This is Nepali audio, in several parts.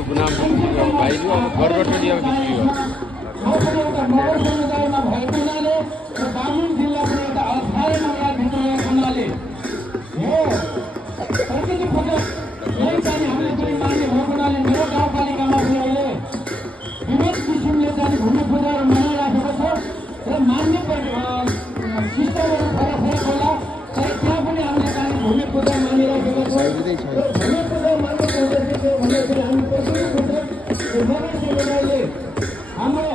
यो गुनाम भाइले अब गरगटोली अब बिक्री हो विविध किसिमले चाहिँ भूमि पूजाहरू मनाइराखेको छ र मान्ने सिस्टमहरू फरक फरक होला तर त्यहाँ पनि हामीले चाहिँ भूमि पूजा मानिराखेको छ। भूमि पूजा मान्नु पर्दाखेरि के भन्दाखेरि हामी मगर समुदायले हाम्रो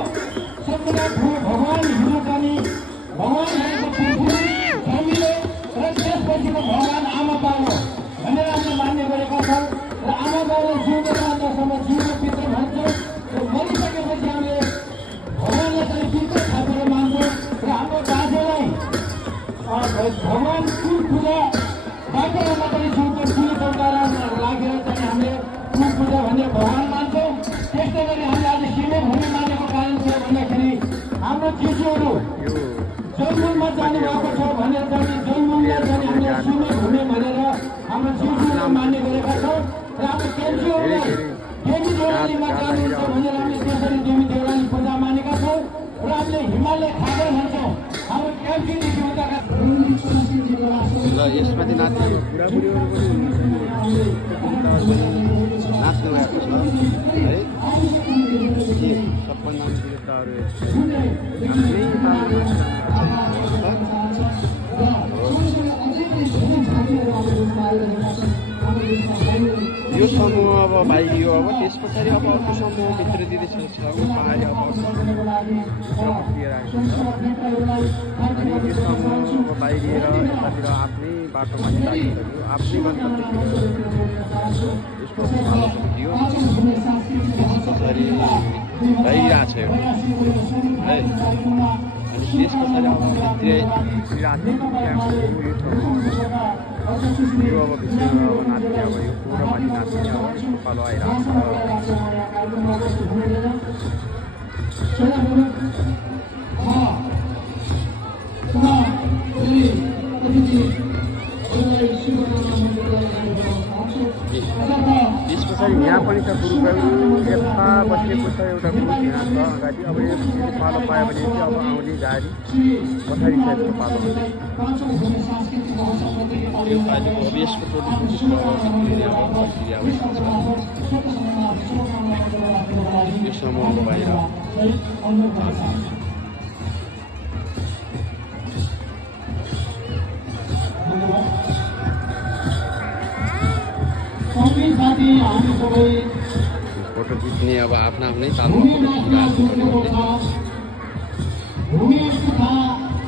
सबभन्दा ठुलो भगवान हिँड्नु पनि भगवान भनेको हामीले र त्यसपछिको भगवान आमा बाउ हो भनेर हामीले मान्ने गरेका छौँ र आमा बाउले जिउँदो रहँदासम्म जिउँदो पितृ भन्छौँ। मरिसकेपछि हामीले भगवानलाई चाहिँ पितृ थापेर मान्छौँ र हाम्रो बाजेलाई भगवान कुल पूजा बाटोमा पनि जिउँदो ठुलो चौतारा लागेर चाहिँ हामीले कुल पूजा भन्ने भगवान मान्छौँ। त्यस्तै गरी हामीले आज सिमे भूमि मानेको कारण के भन्दाखेरि हाम्रो चिसोहरू जलमुनमा जानुभएको छ भनेर चाहिँ जलमुनलाई चाहिँ हामीले सिमे भूमि भनेर हाम्रो चिसोहरू मान्ने गरेका छौँ र हाम्रो केन्सीहरूलाई देवी देउरालीमा जानुहुन्छ भनेर हामीले त्यसरी देवी देउराली पूजा मानेका छौँ र हामीले हिमालय खागर भन्छौँ। हाम्रो क्याम्पीदेखि उताका यसमाथि नाच्नु नाच्नु भएको छ है सबभन्दा विरुद्धहरू यो समूह अब बाहिरियो अब त्यस पछाडि अब अर्को समूह भित्र दिँदैछ अनि यो समूह अब बाहिरिएर यतातिर आफ्नै बाटोमा जागिसक्यो आफ्नै गन्तव्य यसको थियो पछाडि भइरहेछ यो है अनि त्यस पछाडि अब यो अब भित्र अब नाच्ने अब यो पूर्वमाथि नाच्ने अब यसको पालो आइरहेको त्यस पछाडि यहाँ पनि छ गुरुहरू यता बसेको छ एउटा गुरु यहाँ छ अगाडि अब यो पालो पायो भने चाहिँ अब आउने गाडी पछाडि छ यसको पालो यो समूहको बाहिर फोटो खिच्ने अब आफ्ना आफ्नै तालमा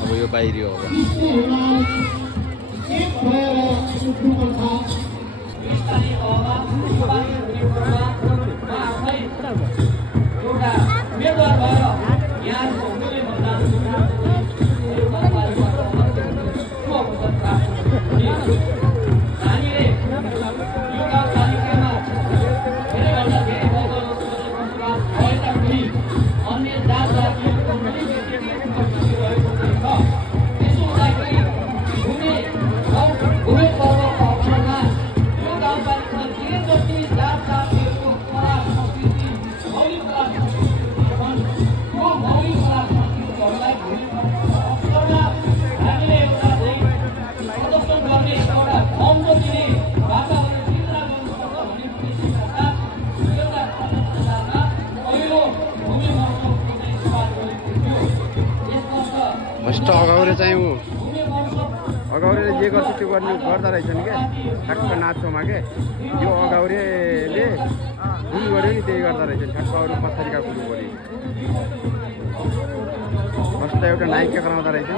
अब यो बाहिरियो अब अगाउरे चाहिँ ऊ अगाउरेले जे गर्छ त्यो गर्दा रहेछन् क्या ठ्याक्क नाच्चोमा के यो अगाउरेले जुन गर्यो नि त्यही गर्दा रहेछन् ठ्याक्क अरू पछाडिका कुरो गर्यो फर्स्ट एउटा नाइके गराउँदा रहेछ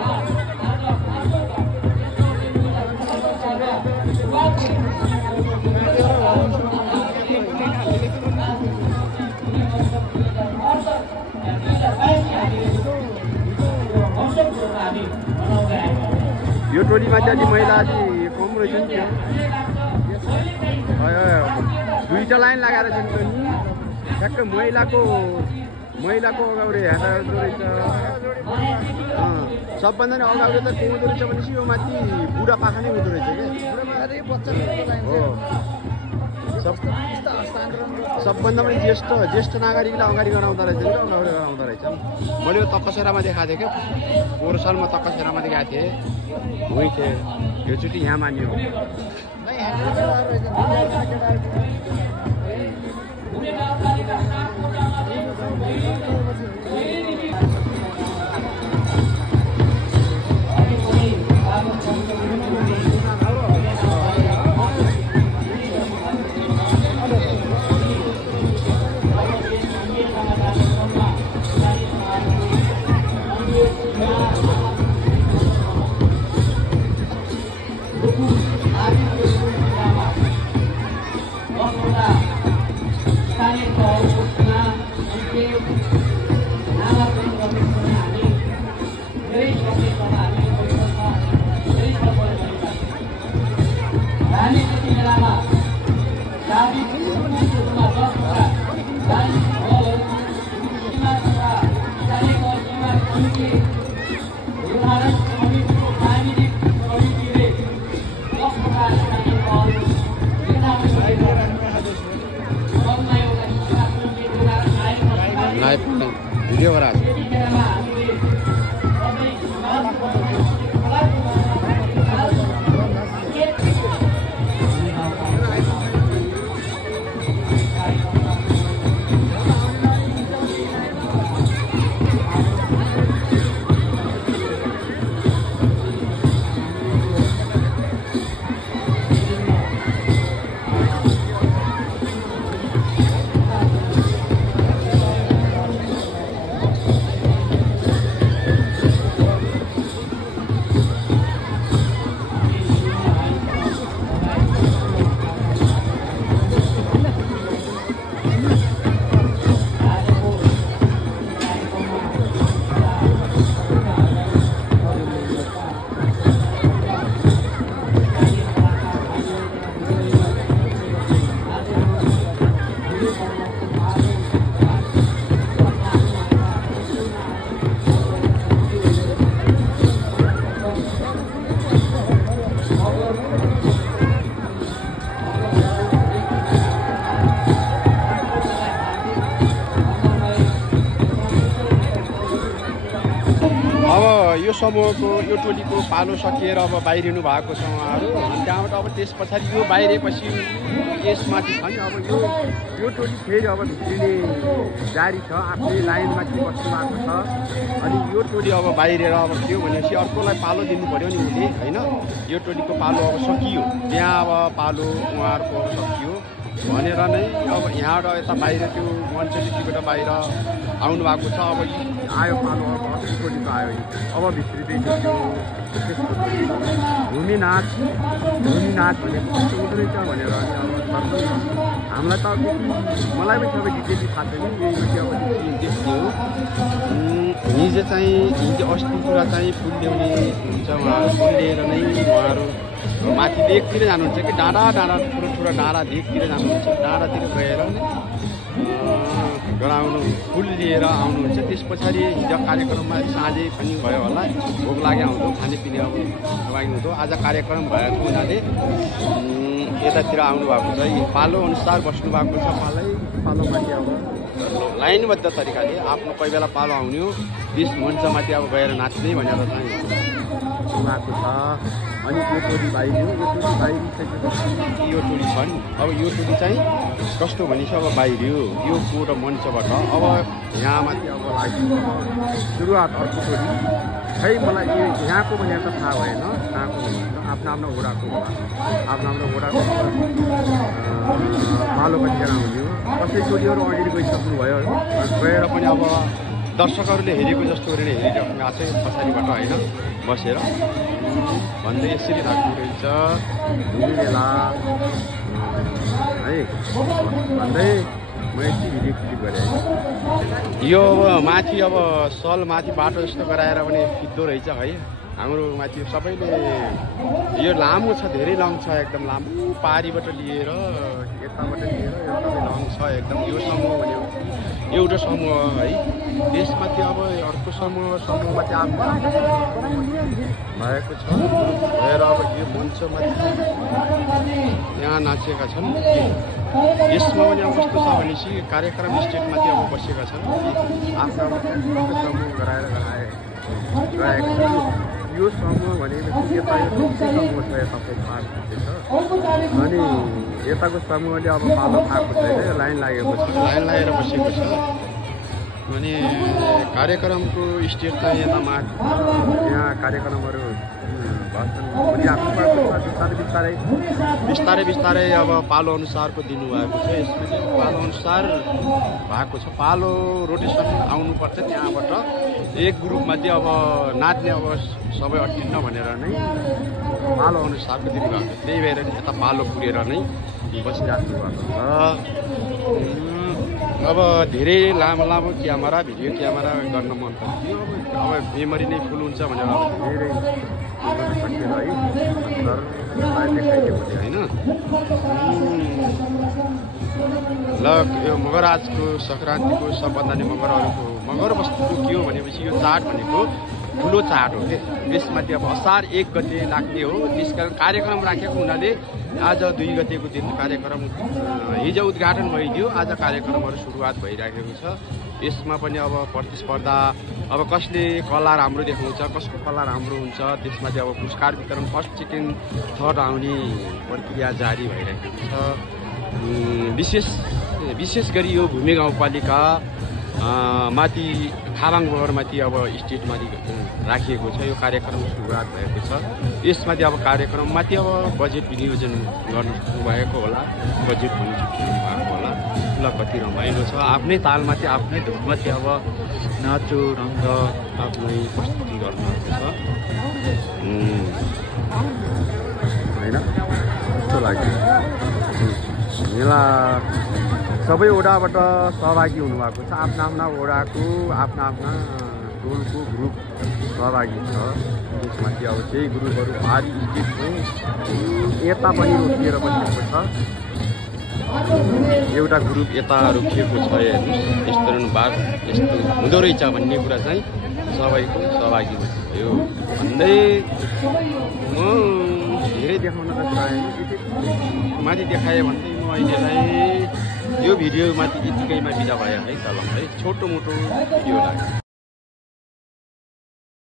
यो टोलीमा चाहिँ महिला अलि कम रहेछ नि दुईवटा लाइन लगाएर छन् नि ठ्याक्क महिलाको अगाउरे हेर्दा रहेछ सबभन्दा नि अगाउरे त को हुँदो रहेछ भनेपछि यो माथि बुढा पाखा नै हुँदो रहेछ क्या हो सबभन्दा पनि ज्येष्ठ नागरिकलाई अगाडि गराउँदो रहेछ कि अगाडि गराउँदो रहेछ। मैले यो तक्कसेरामा देखाएको थिएँ क्या, 4 सालमा तक्कसेरामा देखाएको थिएँ, उही थिएँ। योचोटि यहाँ मान्यो। भिडियो गरा यो समूहको यो टोलीको पालो सकिएर अब बाहिरिनु भएको छ उहाँहरू। अनि त्यहाँबाट अब त्यस पछाडि यो बाहिरेपछि यसमाथि छ नि अब यो टोली फेरि अब भित्रिने जारी छ, आफ्नै लाइनमा के बस्नु भएको छ। अनि यो टोली अब बाहिरेर अब के हो भनेपछि अर्कोलाई पालो दिनु पऱ्यो नि उसले, होइन। यो टोलीको पालो अब सकियो, त्यहाँ अब पालो उहाँहरूको सकियो भनेर नै अब यहाँबाट यता बाहिर त्यो म्युनिसिपालिटीबाट बाहिर आउनु भएको छ। अब आयो पालो अब अर्को टोलीको आयो, अब भित्रिँदैछ त्यो भूमिनाथ भनेको कस्तो हुँदो रहेछ भनेर। अनि अब हामीलाई त मलाई पनि सबै डिटेलली थाहा छैन। अब त्यस्तो हो। हिजो अस्ति कुरा चाहिँ फुल ल्याउने हुन्छ, उहाँहरू फुल लिएर नै उहाँहरू माथि लेकतिर जानुहुन्छ कि डाँडा ठुलो डाँडा लेकतिर जानुहुन्छ। डाँडातिर गएर गराउनु फुल लिएर आउनुहुन्छ। त्यस पछाडि हिजो कार्यक्रममा साँझै पनि भयो होला, भोक लाग्यो हुँदो, खानेपिने अब लागि हुँदो। आज कार्यक्रम भएको हुनाले यतातिर आउनु भएको छ। पालो अनुसार बस्नु भएको छ। पालोमाथि अब लाइनबद्ध तरिकाले आफ्नो कोही बेला पालो आउने हो, त्यस मञ्चमाथि अब गएर नाच्ने भनेर चाहिँ भएको छ। अनि यो टोली बाहिरियो, यो टोली बाहिरिसकेपछि यो टोली छ नि, अब यो टोली चाहिँ कस्तो भनेपछि अब बाहिरियो यो पुरो मञ्चबाट। अब यहाँमाथि अब लाग्यो सुरुवात अर्को टोली खै मलाई यहाँको भने त थाहा भएन, कहाँको आफ्नो वडाको होला, आफ्नो वडाको पालो कतिजना आउने हो। कसै टोलीहरू अगाडि गइसक्नु भयो, गएर पनि अब दर्शकहरूले हेरेको जस्तो गरेर हेरिराख्नु भएको छ पछाडिबाट, होइन, बसेर भन्दै यसरी राख्नु रहेछ भूमि मेला है भन्दै म यति भिडियो क्लिक गरेँ। यो अब माथि अब सल माथि बाटो जस्तो गराएर पनि खिच्दो रहेछ है हाम्रो माथि। सबैले यो लामो छ, धेरै लङ छ, एकदम लामो पारीबाट लिएर यताबाट लिएर यो सबै लङ छ एकदम। यो समूह भनेको एउटा समूह है त्यसमाथि अब अर्को समूहमाथि आफ्नो भएको छ भएर अब यो मञ्चमाथि यहाँ नाचेका छन्। यसमा पनि अब कस्तो छ भनेपछि कार्यक्रम स्टेजमाथि अब बसेका छन् आफ्नो समूह गराएर गराएका छन्। यो समूह भनेपछि यता समूह छ यताको भाग छ अनि यताको समूहले अब पालो खाएको छैन लाइन लागेको छ लाइन लागेर बसेको छ अनि कार्यक्रमको स्टेज चाहिँ यता माथि यहाँ कार्यक्रमहरू बिस्तारै अब पालो अनुसारको दिनुभएको छ। यसमा चाहिँ पालो अनुसार भएको छ पालो रोटेसन आउनुपर्छ त्यहाँबाट एक ग्रुपमा चाहिँ अब नाच्ने अब सबै अट्टिन्न भनेर नै पालो अनुसारको दिनुभएको छ त्यही भएर यता पालो पुगेर नै बसिराख्नु भएको छ। अब धेरै लामो क्यामेरा भिडियो क्यामेरा गर्न मन पर्थ्यो अब मेमोरी नै फुल हुन्छ भनेर धेरै सकिएन है देखाइदिएको थियो होइन। ल यो मगर आजको सङ्क्रान्तिको सबभन्दा नै मगर वस्तुको के हो भनेपछि यो चाड भनेको ठुलो चाड हो कि यसमाथि अब असार 1 गते लाग्ने हो। त्यसकारण कार्यक्रम राखेको हुनाले आज 2 गतेको दिन कार्यक्रम हिजो उद्घाटन भइदियो आज कार्यक्रमहरू सुरुवात भइराखेको छ। यसमा पनि अब प्रतिस्पर्धा अब कसले कला राम्रो देखाउँछ कसको कला राम्रो हुन्छ त्यसमाथि अब पुरस्कार वितरण फर्स्ट सेकेन्ड थर्ड आउने प्रक्रिया जारी भइरहेको छ। विशेष गरी यो भूमि गाउँपालिका माथि खाबाङ बगरमाथि अब स्टेजमाथि राखिएको छ यो कार्यक्रम सुरुवात भएको छ। यसमाथि अब कार्यक्रममाथि अब बजेट विनियोजन गर्नु भएको होला बजेट पनि छुट्याउनु भएको होला। ल कति रमाइलो छ आफ्नै तालमाथि आफ्नै धुनमाथि अब नाचो रङ्ग आफ्नै प्रस्तुति गर्नुभएको छ होइन कस्तो लाग्यो। मेला सबै वडाबाट सहभागी हुनुभएको छ आफ्ना वडाको आफ्ना टोलको ग्रुप सहभागी छ। त्यसमाथि अब त्यही ग्रुपहरू भारी स्टेजको यता पनि रोकिएर बसेको छ एउटा ग्रुप यता रोकिएको छ हेर्नुहोस् यस्तो बाघ यस्तो हुँदो रहेछ भन्ने कुरा चाहिँ सबैको सहभागी भयो भन्दै म धेरै देखाउन त चाहेँ माथि देखाएँ भन्दै म अहिलेलाई यो भिडियोमाथि यतिकैमा बिदा भयो है। चल है छोटो मोटो भिडियो लाग्यो।